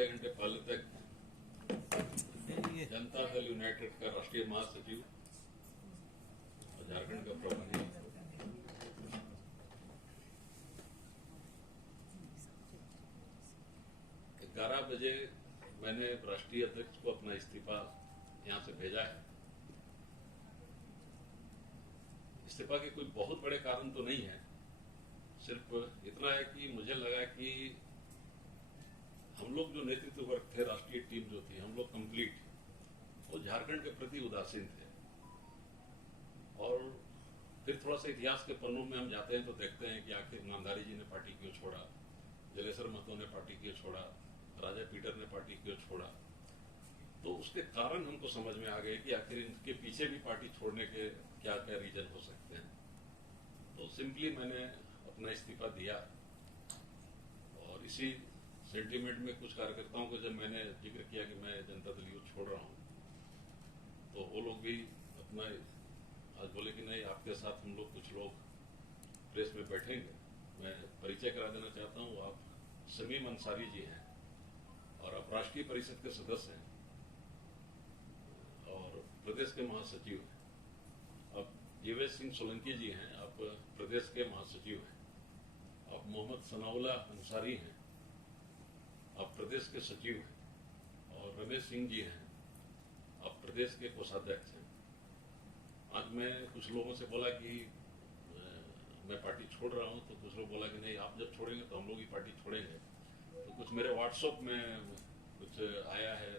आधे घंटे पहले तक जनता दल यूनाइटेड का राष्ट्रीय महासचिव और झारखंड का प्रभारी 11 बजे मैंने राष्ट्रीय अध्यक्ष को अपना इस्तीफा यहां से भेजा है। इस्तीफा के कोई बहुत बड़े कारण तो नहीं है, सिर्फ इतना है कि मुझे लगा कि हम लोग जो नेतृत्व वर्ग थे, राष्ट्रीय टीम जो थी, हम लोग कंप्लीट वो झारखंड के प्रति उदासीन थे। और फिर थोड़ा सा इतिहास के पन्नों में हम जाते हैं तो देखते हैं कि आखिर नामधारी जी ने पार्टी क्यों छोड़ा, जलेसर महतो ने पार्टी क्यों छोड़ा, राजा पीटर ने पार्टी क्यों छोड़ा। तो उसके कारण हमको समझ में आ गए कि आखिर इनके पीछे भी पार्टी छोड़ने के क्या क्या रीजन हो सकते हैं। तो सिंपली मैंने अपना इस्तीफा दिया और इसी सेंटीमेंट में कुछ कार्यकर्ताओं को जब मैंने जिक्र किया कि मैं जनता दल यूथ छोड़ रहा हूं, तो वो लोग भी अपना आज बोले कि नहीं, आपके साथ हम लोग कुछ लोग प्रेस में बैठेंगे। मैं परिचय करा देना चाहता हूं, आप शमीम अंसारी जी हैं और आप राष्ट्रीय परिषद के सदस्य हैं और प्रदेश के महासचिव हैं। अब जीवेश सिंह सोलंकी जी हैं, आप प्रदेश के महासचिव हैं। आप मोहम्मद सनाउल्लाह अंसारी हैं, आप प्रदेश के सचिव हैं। और रमेश सिंह जी हैं, आप प्रदेश के कोषाध्यक्ष हैं। आज मैं कुछ लोगों से बोला कि मैं पार्टी छोड़ रहा हूं, तो कुछ लोग बोला कि नहीं, आप जब छोड़ेंगे तो हम लोग ही पार्टी छोड़ेंगे। तो कुछ मेरे व्हाट्सएप में कुछ आया है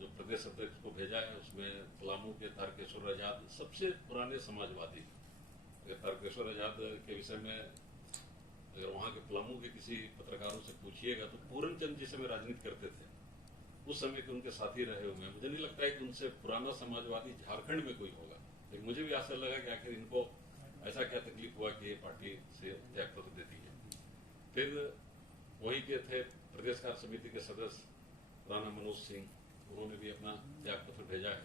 जो प्रदेश अध्यक्ष को भेजा है, उसमें पलामू के तारकेश्वर आजाद, सबसे पुराने समाजवादी, अगर तारकेश्वर आजाद के विषय में अगर वहां के पलामू के किसी पत्रकारों से पूछिएगा तो पूरन चंद जी से में राजनीति करते थे, उस समय के उनके साथी रहे हुए हैं। मुझे नहीं लगता है कि उनसे पुराना समाजवादी झारखंड में कोई होगा, लेकिन मुझे भी आशा लगा कि आखिर इनको ऐसा क्या तकलीफ हुआ कि ये पार्टी से त्यागपत्र देती है। फिर वहीं के थे प्रदेश कार्य समिति के सदस्य राणा मनोज सिंह, उन्होंने भी अपना त्यागपत्र भेजा है।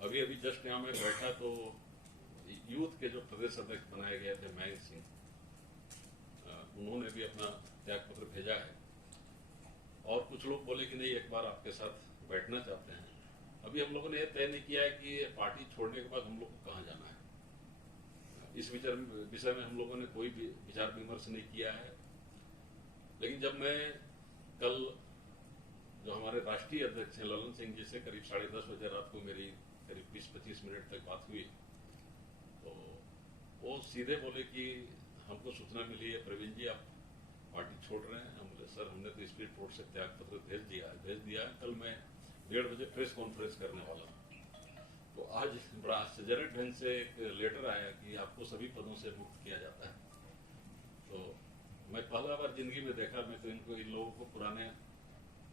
अभी अभी जस्ट यहां में बैठा तो यूथ के जो प्रदेश अध्यक्ष बनाए गए थे मयंक सिंह, उन्होंने भी अपना त्यागपत्र भेजा है। और कुछ लोग बोले कि नहीं, एक बार आपके साथ बैठना चाहते हैं। अभी हम लोगों ने यह तय नहीं किया है कि पार्टी छोड़ने के बाद हम लोग को कहां जाना है। इस विषय में हम लोगों ने कोई भी विचार विमर्श नहीं किया है। लेकिन जब मैं कल जो हमारे राष्ट्रीय अध्यक्ष हैं ललन सिंह जी से करीब 10:30 बजे रात को मेरी करीब 20-25 मिनट तक बात हुई, तो वो सीधे बोले कि हमको सूचना मिली है प्रवीण जी आप पार्टी छोड़ रहे हैं। हम बोले सर, हमने तो स्पीड पोर्ट से त्यागपत्र भेज दिया है। कल मैं 1:30 बजे प्रेस कॉन्फ्रेंस करने वाला हूं। तो आज बड़ा आश्चर्यजनक ढंग से एक लेटर आया कि आपको सभी पदों से मुक्त किया जाता है। तो मैं पहला बार जिंदगी में देखा, मैं तो इन लोगों को पुराने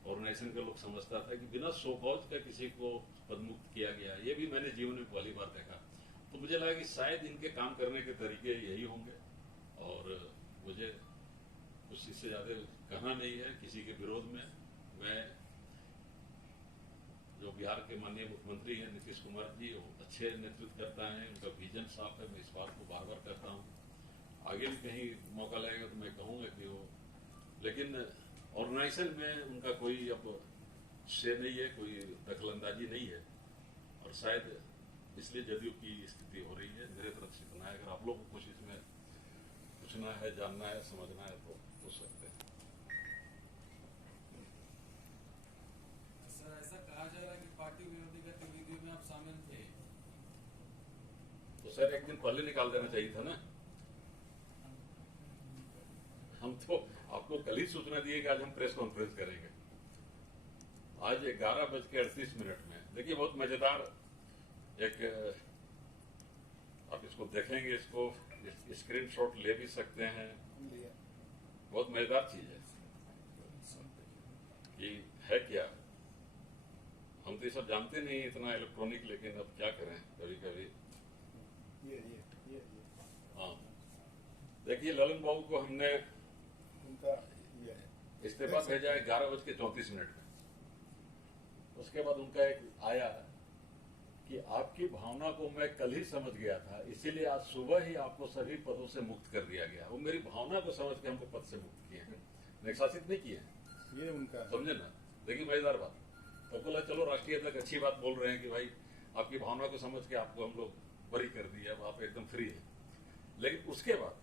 ऑर्गेनाइजेशन के लोग समझता था कि बिना शोकॉज का किसी को पदमुक्त किया गया, ये भी मैंने जीवन में पहली बार देखा। तो मुझे लगा कि शायद इनके काम करने के तरीके यही होंगे और मुझे कुछ इससे ज्यादा कहना नहीं है किसी के विरोध में। मैं जो बिहार के माननीय मुख्यमंत्री हैं नीतीश कुमार जी, वो अच्छे नेतृत्व करता है, उनका विजन साफ है। मैं इस बात को बार बार कहता हूं, आगे भी कहीं मौका लगेगा तो मैं कहूंगा कि वो, लेकिन ऑर्गेनाइजेशन में उनका कोई अब से नहीं है, कोई दखलंदाजी नहीं है। और शायद इसलिए जदयू की स्थिति हो रही है। मेरे तरफ से इतना है, अगर आप लोग को कुछ इसमें पूछना है, जानना है, समझना है तो पूछ सकते हैं। सर, ऐसा कहा जा रहा है कि पार्टी विरोधी गतिविधियों में आप शामिल थे। तो सर, एक दिन पहले निकाल देना चाहिए था ना। हम तो आपको कल ही सूचना दी कि आज हम प्रेस कॉन्फ्रेंस करेंगे। आज 11:38 में, देखिए बहुत मजेदार एक, आप इसको देखेंगे, इसको स्क्रीनशॉट ले भी सकते हैं। बहुत मजेदार चीज है कि है क्या, हम तो ये सब जानते नहीं इतना इलेक्ट्रॉनिक, लेकिन अब क्या करें कभी कभी। हाँ, देखिए ललन बाबू को हमने इस्तीफा भेजा है 11:34 में। उसके बाद उनका एक आया कि आपकी भावना को मैं कल ही समझ गया था, इसीलिए आज सुबह ही आपको सभी पदों से मुक्त कर दिया गया। वो मेरी भावना को समझ के हमको पद से मुक्त किए हैं, शासित नहीं किए हैं। ये उनका समझे ना। देखिए मजेदार बात, तो बोला चलो राष्ट्रीय अध्यक्ष अच्छी बात बोल रहे हैं कि भाई आपकी भावना को समझ के आपको हम लोग बरी कर दिया, अब आप एकदम फ्री है। लेकिन उसके बाद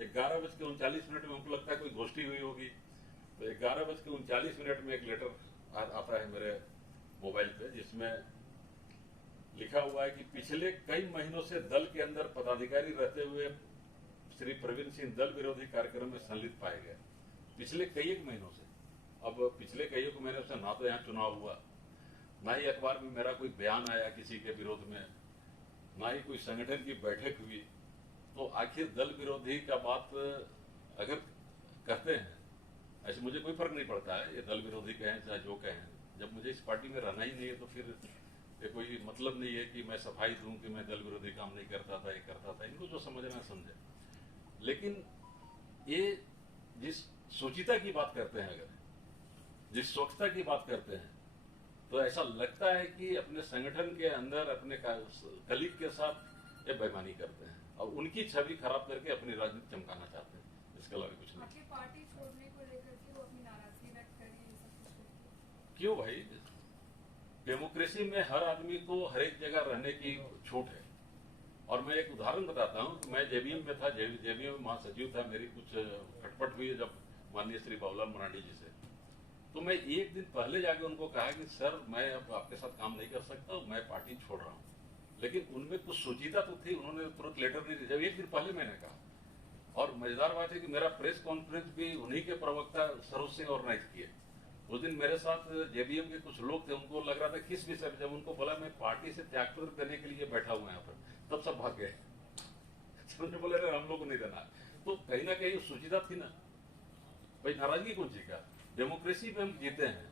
11:39 में हमको लगता है कोई गोष्ठी हुई होगी, तो 11:39 में एक लेटर आता है मेरे मोबाइल पे, जिसमें लिखा हुआ है कि पिछले कई महीनों से दल के अंदर पदाधिकारी रहते हुए श्री प्रवीण सिंह दल विरोधी कार्यक्रम में संलिप्त पाए गए। पिछले कई एक महीनों से। अब पिछले कई एक महीनों से ना तो यहाँ चुनाव हुआ, ना ही अखबार में मेरा कोई बयान आया किसी के विरोध में, ना ही कोई संगठन की बैठक हुई। तो आखिर दल विरोधी का बात अगर कहते हैं, ऐसे मुझे कोई फर्क नहीं पड़ता है, ये दल विरोधी कहें चाहे जो कहें, जब मुझे इस पार्टी में रहना ही नहीं है तो फिर ये कोई मतलब नहीं है कि मैं सफाई दूं कि मैं दल विरोधी काम नहीं करता था, ये करता था। इनको जो समझना समझे। लेकिन ये जिस सुचिता की बात करते हैं, अगर जिस स्वच्छता की बात करते हैं, तो ऐसा लगता है कि अपने संगठन के अंदर अपने कलीग के साथ ये बेईमानी करते हैं और उनकी छवि खराब करके अपनी राजनीति चमकाना चाहते हैं। इसके अलावा कुछ नहीं। पार्टी छोड़ने को लेकर के वो अपनी नाराजगी व्यक्त कर रही है। क्यों भाई, डेमोक्रेसी में हर आदमी को हर एक जगह रहने की छूट है। और मैं एक उदाहरण बताता हूं कि मैं जेबीएम में था, जेबीएम में महासचिव था, मेरी कुछ खटपट हुई जब माननीय श्री बाबूलाल मरांडी जी से, तो मैं एक दिन पहले जाके उनको कहा कि सर मैं अब आपके साथ काम नहीं कर सकता, मैं पार्टी छोड़ रहा हूँ। लेकिन उनमें कुछ सोचीता तो थी, उन्होंने तुरंत लेटर नहीं दिया, जब एक दिन पहले मैंने कहा। और मजेदार बात है कि मेरा प्रेस कॉन्फ्रेंस भी उन्हीं के प्रवक्ता सरोज सिंह ऑर्गेनाइज किए। उस दिन मेरे साथ जेबीएम के कुछ लोग थे, उनको लग रहा था किस विषय में, जब उनको बोला मैं पार्टी से त्यागपत्र देने के लिए बैठा हुआ यहाँ पर, तब सब भाग गए। उन्होंने बोले अरे हम लोग को नहीं देना। तो कहीं ना कहीं सुचिता थी ना भाई, नाराजगी कौन सी का। डेमोक्रेसी में हम जीते हैं,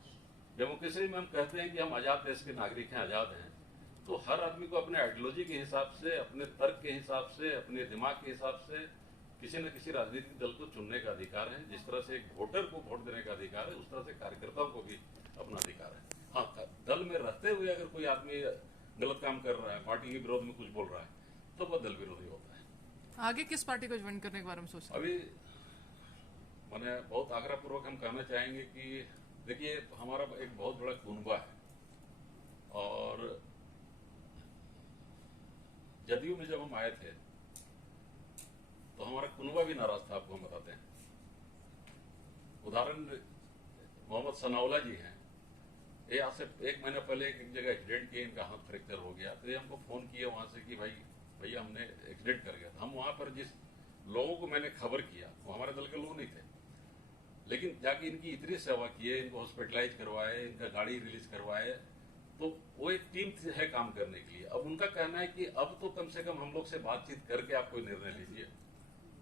डेमोक्रेसी में हम कहते हैं कि हम आजाद देश के नागरिक हैं, आजाद हैं। तो हर आदमी को अपने आइडियोलॉजी के हिसाब से, अपने तर्क के हिसाब से, अपने दिमाग के हिसाब से किसी न किसी राजनीतिक दल को चुनने का अधिकार है। जिस तरह से एक वोटर को वोट देने का अधिकार है, उस तरह से कार्यकर्ताओं को भी अपना अधिकार है। हाँ, दल में रहते हुए अगर कोई आदमी गलत काम कर रहा है, पार्टी के विरोध में कुछ बोल रहा है, तो वह दल विरोधी होता है। आगे किस पार्टी को ज्वाइन करने के बारे में सोच रहे हैं? अभी मैंने बहुत आग्रह पूर्वक हम कहना चाहेंगे कि देखिए हमारा एक बहुत बड़ा कुनबा है, और जदयू में जब हम आए थे तो हमारा कुनबा भी नाराज था, आपको हम बताते हैं। उदाहरण मोहम्मद सनाउल्लाह जी हैं, ये आज से 1 महीना पहले एक जगह एक्सीडेंट किए, इनका हाथ फ्रैक्चर हो गया। तो ये हमको फोन किया वहां से कि भाई भैया हमने एक्सीडेंट कर गया। हम वहां पर जिस लोगों को मैंने खबर किया वो हमारे दल के लोग नहीं थे, लेकिन जाके इनकी इतनी सेवा किए, इनको हॉस्पिटलाइज करवाए, इनका गाड़ी रिलीज करवाए, तो वो एक टीम है काम करने के लिए। अब उनका कहना है कि अब तो कम से कम हम लोग से बातचीत करके आप कोई निर्णय लीजिए।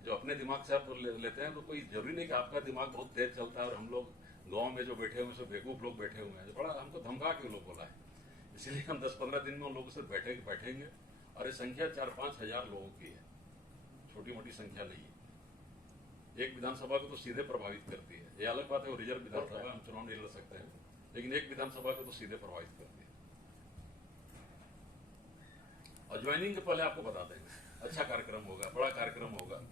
जो अपने दिमाग से आप लेते हैं तो कोई जरूरी नहीं कि आपका दिमाग बहुत तेज चलता है और हम लोग गांव में जो बैठे हुए सब बेवकूफ लोग बैठे हुए हैं। बड़ा हमको धमका के लोग बोला है, इसलिए हम 10-15 दिन में उन लोगों से बैठेंगे। और ये संख्या 4-5 हजार लोगों की है, छोटी मोटी संख्या नहीं है। एक विधानसभा को तो सीधे प्रभावित करती है। ये अलग बात है वो रिजर्व विधानसभा, हम चुनाव नहीं लड़ सकते हैं, लेकिन एक विधानसभा को तो सीधे प्रभावित करती है। और ज्वाइनिंग के पहले आपको बता देंगे, अच्छा कार्यक्रम होगा, बड़ा कार्यक्रम होगा।